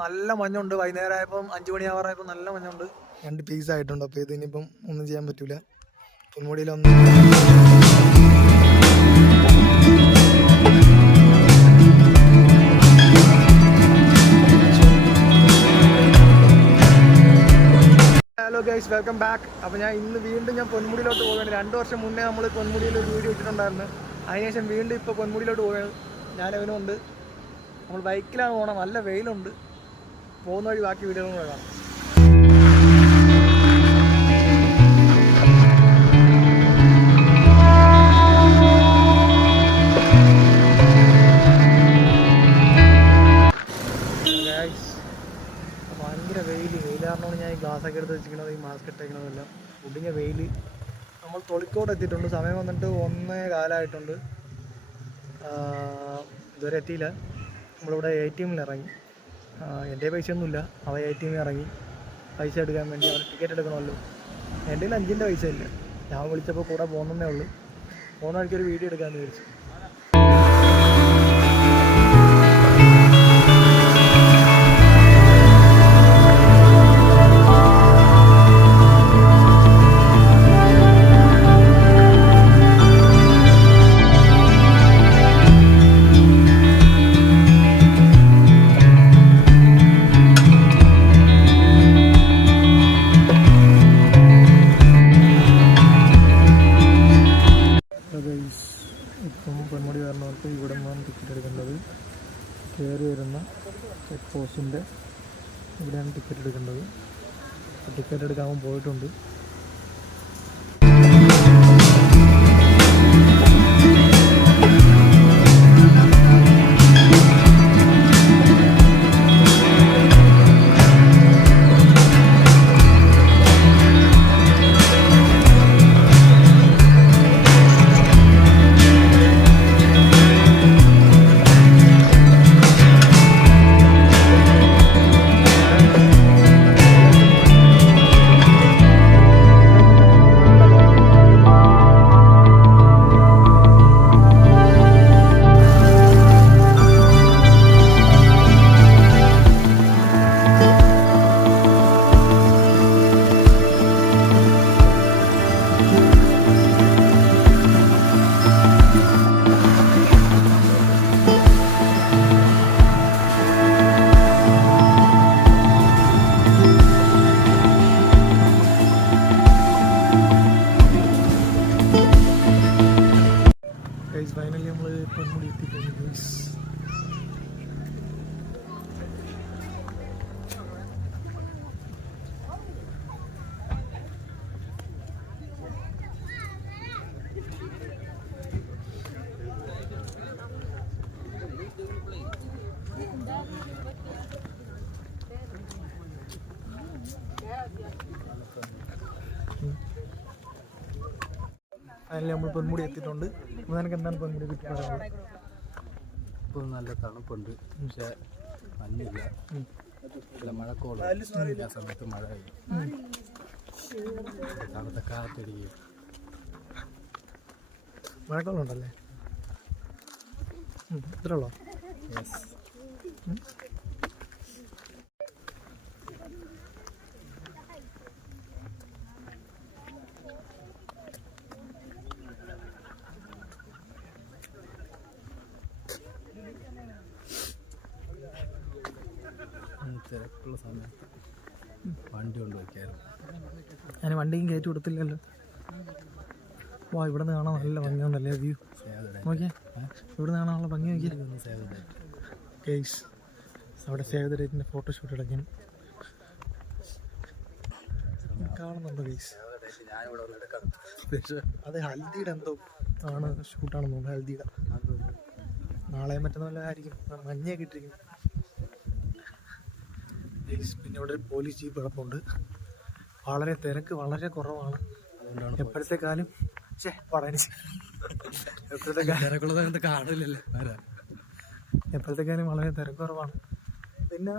നല്ല മഞ്ഞുണ്ട്. വൈകുന്നേരം ആയപ്പം 5 മണിയാവാറായപ്പോൾ നല്ല മഞ്ഞുണ്ട്. 2 പീസ് ആയിട്ടുണ്ട്. അപ്പോൾ ഇത് ഇനിയിപ്പം ഒന്നും ചെയ്യാൻ പറ്റൂല. പൊന്മുടിയിലൊന്നും ഹലോ ഗൈസ്, വെൽക്കം ബാക്ക്. അപ്പോൾ ഇന്ന് വീണ്ടും പൊന്മുടിയിലോട്ട് പോവുകയാണ്. 2 വർഷം മുന്നേ നമ്മൾ പൊന്മുടിയിൽ ഒരു വീഡിയോ ഇട്ടിട്ടുണ്ടായിരുന്നു. അതിനുശേഷം വീണ്ടും ഇപ്പോൾ പൊന്മുടിയിലോട്ട് പോവുകയാണ്. ഞാനവനുണ്ട്. നമ്മൾ ബൈക്കിലാണ് പോകണം. നല്ല വെയിലുണ്ട്. പോകുന്ന വഴി ബാക്കി വീഡിയോകളും കൂടെ കാണാം. ഭയങ്കര വെയിലാണെന്നാണ് ഞാൻ ഈ ഗ്ലാസ്സൊക്കെ എടുത്ത് വെച്ചിരിക്കണത്, ഈ മാസ്ക് ഇട്ടേക്കണതെല്ലാം. ഒടിഞ്ഞ വെയിൽ. നമ്മൾ തൊളിക്കോട് എത്തിയിട്ടുണ്ട്. സമയം വന്നിട്ട് 1:15 ഇതുവരെ എത്തിയില്ല. നമ്മളിവിടെ ATM ഇറങ്ങി. എൻ്റെ പൈസയൊന്നുമില്ല. അവ ATM ഇറങ്ങി പൈസ എടുക്കാൻ വേണ്ടി. അവർ ടിക്കറ്റ് എടുക്കണമല്ലോ. എൻ്റെ കയ്യിൽ 5 പൈസ ഇല്ല. ഞാൻ വിളിച്ചപ്പോൾ കൂടെ പോകുന്നതേ ഉള്ളൂ. പോകുന്ന വഴിക്കൊരു വീഡിയോ എടുക്കാമെന്ന് വിചാരിച്ചു. ഇപ്പം പൊന്മുടി വരണവർക്ക് ഇവിടെ നിന്നാണ് ടിക്കറ്റ് എടുക്കേണ്ടത്. കയറി വരുന്ന ചെക്ക് പോസ്റ്റിൻ്റെ ഇവിടെയാണ് ടിക്കറ്റ് എടുക്കേണ്ടത്. ടിക്കറ്റ് എടുക്കാൻ പോയിട്ടുണ്ട്. ഫൈനലി നമ്മൾ പൊന്മുടി എത്തിയിട്ടുണ്ട് ഗൈസ്. അതിൽ നമ്മൾ പൊന്മുടി എത്തിയിട്ടുണ്ട്. നിനക്ക് എന്താണ് പൊന്മുടി പറ്റി പറയുന്നത്? ഇപ്പോൾ നല്ല തണുപ്പുണ്ട്, പക്ഷേ മഞ്ഞില്ല. മഴക്കോളം ആ സമയത്ത് മഴ പെയ്യും, തണുത്ത കാറ്റടിക്കും. മഴക്കോളം ഉണ്ടല്ലേ? ഇത്ര ഉള്ളോ? യെസ്. തിരക്കുള്ള സമയത്ത് വണ്ടി കൊണ്ട് വയ്ക്കായിരുന്നു. ഞാൻ വണ്ടിയും കയറ്റി കൊടുത്തില്ലല്ലോ. വാ, ഇവിടെ നിന്ന് കാണാൻ നല്ല ഭംഗിയുണ്ടല്ലേ വ്യൂ. നോക്കിയേ, ഇവിടെ നിന്ന് കാണാനുള്ള ഭംഗി നോക്കിയേ ഗൈസ്. അവിടെ സേവ് ദ ഡേറ്റിൻ്റെ ഫോട്ടോഷൂട്ട് എടുക്കാൻ കാണുന്നുണ്ടോ ഗൈസ്? അത് ഹൽദിയുടെ എന്തോ ആണ്, ഷൂട്ടാണെന്ന് തോന്നുന്നു. ഹൽദിയുടെ നാളെ മറ്റന്നാളെ ആയിരിക്കും. മഞ്ഞയൊക്കെ ഇട്ടിരിക്കുന്നു. പിന്നെ ഇവിടെ ഒരു പോലീസ് ജീപ്പ് കിടപ്പുണ്ട്. വളരെ തിരക്ക് വളരെ കുറവാണ്. എപ്പോഴത്തെക്കാലം എപ്പോഴത്തെക്കാലം വളരെ തിരക്ക് കുറവാണ്. പിന്നെ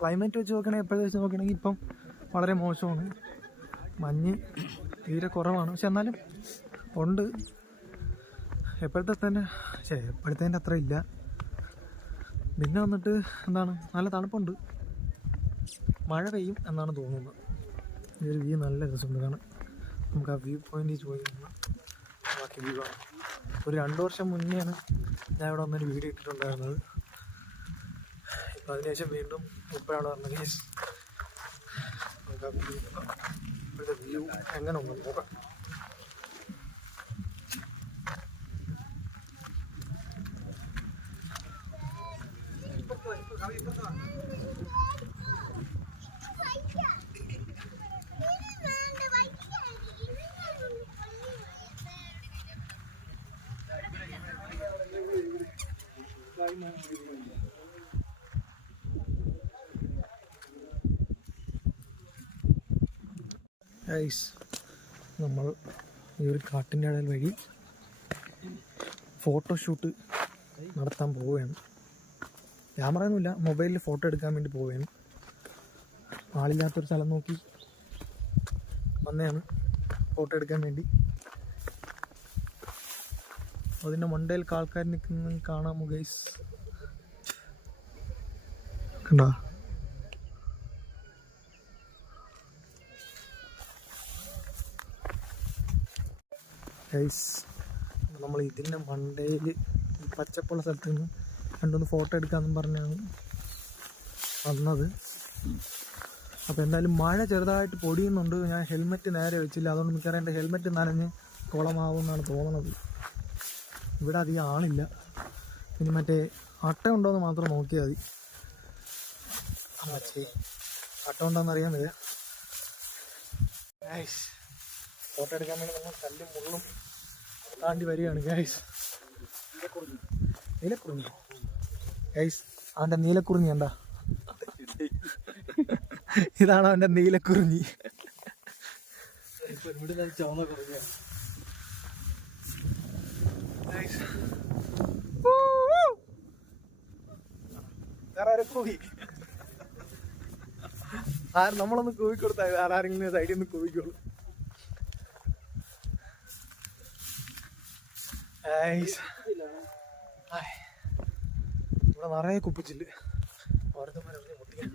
ക്ലൈമറ്റ് വെച്ച് നോക്കുകയാണെങ്കിൽ എപ്പോഴത്തെ വെച്ച് നോക്കുകയാണെങ്കിൽ ഇപ്പം വളരെ മോശമാണ്. മഞ്ഞ് തീരെ കുറവാണ്. പക്ഷെ എന്നാലും ഉണ്ട്. എപ്പോഴത്തേൻ്റെ അത്ര ഇല്ല. പിന്നെ വന്നിട്ട് എന്താണ്, നല്ല തണുപ്പുണ്ട്. മഴ പെയ്യും എന്നാണ് തോന്നുന്നത്. ഈ ഒരു വ്യൂ നല്ല രസമുണ്ട് കാണാൻ. നമുക്ക് ആ വ്യൂ പോയിന്റിൽ പോയി ബാക്കി വ്യൂ കാണാം. ഒരു 2 വർഷം മുന്നെയാണ് ഞാൻ ഇവിടെ വന്നൊരു വീഡിയോ ഇട്ടിട്ടുണ്ടായിരുന്നത്. ഇപ്പം അതിനുശേഷം വീണ്ടും ഇപ്പോഴാണ് പറഞ്ഞത് ഗൈസ്. നമുക്ക് ആ വ്യൂ ഇപ്പോഴത്തെ വ്യൂ എങ്ങനെ ഒന്ന് നോക്കാം. ഗൈസ്, നമ്മൾ ഈ ഒരു കാട്ടിൻ്റെ ഇടയിൽ വഴി ഫോട്ടോഷൂട്ട് നടത്താൻ പോവുകയാണ്. ക്യാമറയൊന്നുമില്ല, മൊബൈലിൽ ഫോട്ടോ എടുക്കാൻ വേണ്ടി പോവുകയാണ്. ആളില്ലാത്തൊരു സ്ഥലം നോക്കി വന്നതാണ് ഫോട്ടോ എടുക്കാൻ വേണ്ടി. അതിൻ്റെ മണ്ടയിൽ ആൾക്കാർ നിൽക്കുന്നത് കാണാമോ ഗൈസ്? കണ്ടോ? ഗൈസ്, നമ്മൾ ഇതിൻ്റെ മണ്ടയിൽ പച്ചപ്പുള്ള സ്ഥലത്ത് നിന്ന് രണ്ടൊന്ന് ഫോട്ടോ എടുക്കാമെന്നും പറഞ്ഞാണ് വന്നത്. അപ്പോൾ എന്തായാലും മഴ ചെറുതായിട്ട് പൊടിയുന്നുണ്ട്. ഞാൻ ഹെൽമെറ്റ് നേരെ വെച്ചില്ല, അതുകൊണ്ട് മിക്കവാറും എൻ്റെ ഹെൽമെറ്റ് നനഞ്ഞ് കുളമാവുമെന്നാണ് തോന്നുന്നത്. ഇവിടെ അധികം ആളില്ല. പിന്നെ മറ്റേ അട്ട ഉണ്ടോയെന്ന് മാത്രം നോക്കിയാൽ മതി. അമ്മച്ചേ, അട്ട ഉണ്ടോയെന്ന് അറിയാൻ വരിക. ഗൈസ്, ഫോട്ടോ എടുക്കാൻ വേണ്ടി നമ്മൾ കല്ലും മുള്ളും താണ്ടി വരികയാണ് ഗൈസ്. നീലക്കുറിഞ്ഞി ഗൈസ്, അവൻ്റെ നീലക്കുറിഞ്ഞി കണ്ടാ? ഇതാണ് അവൻ്റെ നീലക്കുറിഞ്ഞി. ചുവന്ന കുറിഞ്ഞാണ്. നമ്മളൊന്ന് കൂവിക്കൊടുത്താൽ ആരെങ്കിലും സൈഡിൽ നിന്ന് കൂവിക്കോളൂ. ഇവിടെ നിറയെ കുപ്പിച്ചില് ഓരോരുത്തന്മാരെ പൊട്ടിക്കാൻ.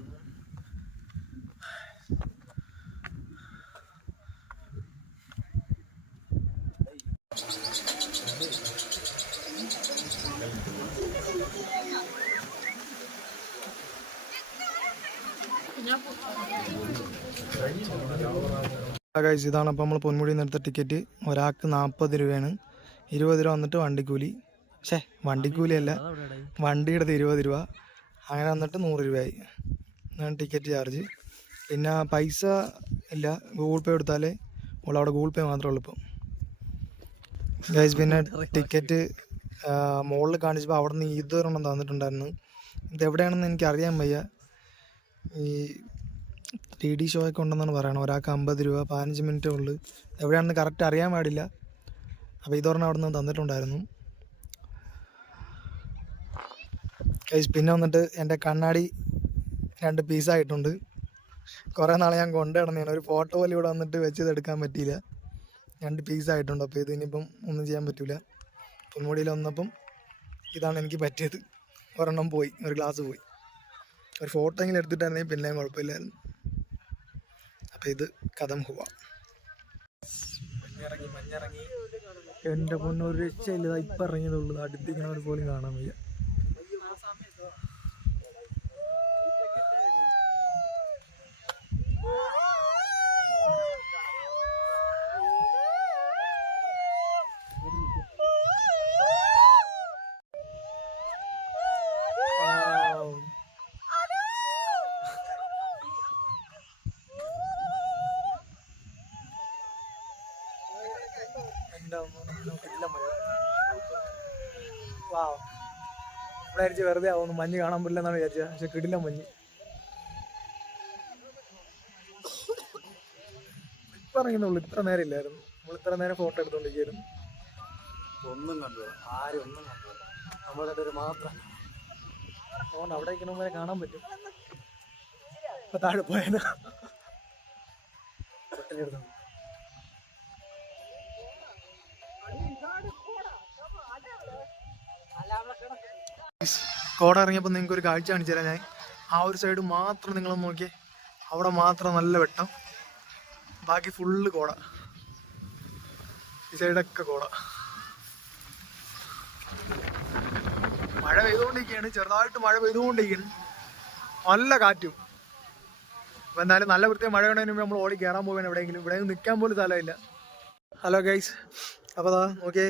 ഗൈസ്, ഇതാണ് അപ്പോൾ നമ്മൾ പൊന്മുടിയിൽ നിന്ന് എടുത്ത ടിക്കറ്റ്. ഒരാൾക്ക് 40 രൂപയാണ്. 20 രൂപ വന്നിട്ട് വണ്ടിക്കൂലി. വണ്ടിക്കൂലിയല്ല, വണ്ടിയുടെ 20 രൂപ. അങ്ങനെ വന്നിട്ട് 100 രൂപയായി ടിക്കറ്റ് ചാർജ്. പിന്നെ പൈസ ഇല്ല, ഗൂഗിൾ പേ കൊടുത്താലേ ഉള്ളൂ. അവിടെ ഗൂഗിൾ പേ മാത്രമേ ഉള്ളൂ ഇപ്പം ഗൈസ്. പിന്നെ ടിക്കറ്റ് മുകളിൽ കാണിച്ചപ്പോൾ അവിടെ നിന്ന് ഇതൊരെണ്ണം തന്നിട്ടുണ്ടായിരുന്നു. ഇതെവിടെയാണെന്ന് എനിക്ക് അറിയാൻ വയ്യ. ഈ 3D ഷോ ഒക്കെ ഉണ്ടെന്നാണ് പറയണത്. ഒരാൾക്ക് 50 രൂപ, 15 മിനിറ്റേ ഉള്ളു. എവിടെയാണെന്ന് കറക്റ്റ് അറിയാൻ പാടില്ല. അപ്പോൾ ഇതൊരെണ്ണം അവിടെ നിന്ന് തന്നിട്ടുണ്ടായിരുന്നു ഗൈസ്. പിന്നെ വന്നിട്ട് എൻ്റെ കണ്ണാടി 2 പീസായിട്ടുണ്ട്. കുറേ നാളെ ഞാൻ കൊണ്ടു കിടന്നതാണ്. ഒരു ഫോട്ടോ പോലും ഇവിടെ വന്നിട്ട് വെച്ചതെടുക്കാൻ പറ്റിയില്ല. 2 പീസായിട്ടുണ്ട്. അപ്പോൾ ഇത് ഇനിയിപ്പം ഒന്നും ചെയ്യാൻ പറ്റില്ല. പൊന്മുടിയിൽ വന്നപ്പം ഇതാണ് എനിക്ക് പറ്റിയത്. ഒരെണ്ണം പോയി, ഒരു ഗ്ലാസ് പോയി. ഒരു ഫോട്ടോ എങ്കിലും എടുത്തിട്ടായിരുന്നെങ്കിൽ പിന്നെയും കുഴപ്പമില്ലായിരുന്നു. അപ്പോൾ ഇത് കഥം ഹുവ. മഞ്ഞിറങ്ങി എൻ്റെ പൊന്നെ, ഒരു രക്ഷയില്ല. ഇപ്പം ഇറങ്ങിയതുള്ളൂ. അടുത്തിരിക്കണവർ പോലും കാണാൻ വയ്യ. വിചാരിച്ച് വെറുതെ ആവുന്നു, മഞ്ഞ് കാണാൻ പറ്റില്ല എന്നാണ് വിചാരിച്ചത്. പക്ഷെ കിടില്ല മഞ്ഞ്. ഇപ്പം ഇറങ്ങുന്നുള്ളൂ, ഇത്ര നേരം ഇല്ലായിരുന്നു. നമ്മൾ ഇത്ര നേരം ഫോട്ടോ എടുത്തോണ്ടിരിക്കുന്നു. ഒന്നും കണ്ടു, ആരും ഒന്നും കണ്ടു. നമ്മളുടെ ഒരു മാത്രം അതുകൊണ്ട് അവിടെ ഇരിക്കണവരെ കാണാൻ പറ്റും. ഇപ്പൊ താഴെ പോയാലോ? കോട ഇറങ്ങിയപ്പോൾ നിങ്ങൾക്ക് ഒരു കാഴ്ച കാണിച്ചു തരാം ഞാൻ. ആ ഒരു സൈഡ് മാത്രം നിങ്ങളൊന്ന് നോക്കിയേ. അവിടെ മാത്രം നല്ല വെട്ടം, ബാക്കി ഫുള്ള് കോട. ഈ സൈഡൊക്കെ കോട. മഴ പെയ്തുകൊണ്ടിരിക്കുകയാണ്, ചെറുതായിട്ട് മഴ പെയ്തുകൊണ്ടിരിക്കുന്നു, നല്ല കാറ്റും. അപ്പോൾ എന്തായാലും നല്ല വൃത്തിയായി മഴ വേണതിന് മുമ്പ് നമ്മൾ ഓടി കയറാൻ പോവുകയാണ് എവിടെയെങ്കിലും. ഇവിടെ നിൽക്കാൻ പോലും സ്ഥലമില്ല. ഹലോ ഗൈസ്, അപ്പോൾ അതാ നോക്കിയേ,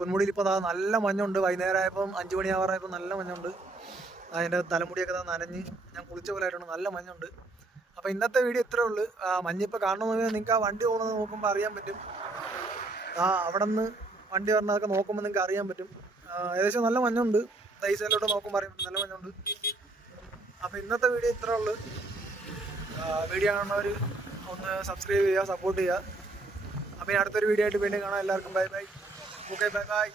പൊന്മുടിയിൽ ഇപ്പോൾ അതാ നല്ല മഞ്ഞുണ്ട്. വൈകുന്നേരം ആയപ്പം 5 മണിയാവാറായപ്പോൾ നല്ല മഞ്ഞുണ്ട്. അതിൻ്റെ തലമുടിയൊക്കെ നനഞ്ഞ് ഞാൻ കുളിച്ച പോലെ ആയിട്ടുണ്ട്, നല്ല മഞ്ഞുണ്ട്. അപ്പോൾ ഇന്നത്തെ വീഡിയോ ഇത്രേ ഉള്ളൂ. മഞ്ഞിപ്പോൾ കാണണമെന്ന് നിങ്ങൾക്ക് ആ വണ്ടി പോകുന്നത് നോക്കുമ്പോൾ അറിയാൻ പറ്റും. അവിടെ നിന്ന് വണ്ടി പറഞ്ഞതൊക്കെ നോക്കുമ്പോൾ നിങ്ങൾക്ക് അറിയാൻ പറ്റും. ഏകദേശം നല്ല മഞ്ഞുണ്ട്. ഈ സൈഡിലോട്ട് നോക്കുമ്പോൾ അറിയാൻ പറ്റും, നല്ല മഞ്ഞുണ്ട്. അപ്പോൾ ഇന്നത്തെ വീഡിയോ ഇത്രേ ഉള്ളൂ. വീഡിയോ കാണുന്നവർ ഒന്ന് സബ്സ്ക്രൈബ് ചെയ്യുക, സപ്പോർട്ട് ചെയ്യുക. അപ്പോൾ അടുത്തൊരു വീഡിയോ ആയിട്ട് വീണ്ടും കാണാം. എല്ലാവർക്കും bye bye. Okay, bye bye.